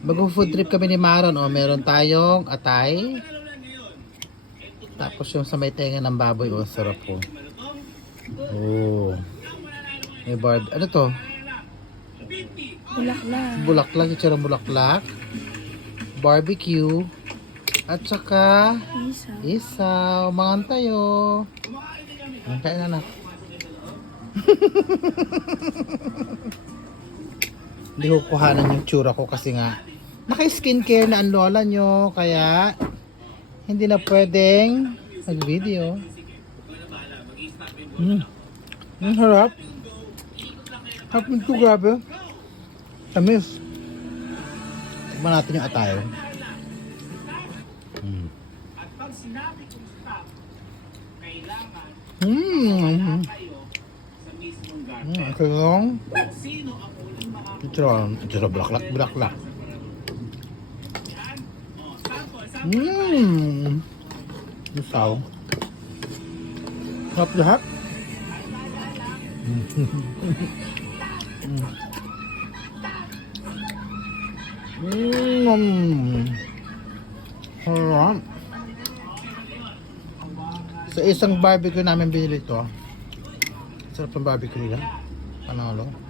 Mag-food trip kami ni Maron. O, meron tayong atay. Tapos yung sa may tenga ng baboy. O, sarap po. Oh. May ano to? Bulaklak. Bulaklak. Chicharong bulaklak. Barbecue. At saka isaw. Umangan tayo. Ang kain na. Hindi ko kuhanan yung tsura ko kasi nga naka-skincare na ang lola nyo, kaya hindi na pwedeng mag-video. Ang harap. Harap nito, grabe. Tamis. Tignan natin yung atay. Ito yung ito bulaklak. Isaw. Sarap lahat. Sarap. Sa isang barbecue namin binili ito. Sarap ng barbecue nila. Panalo.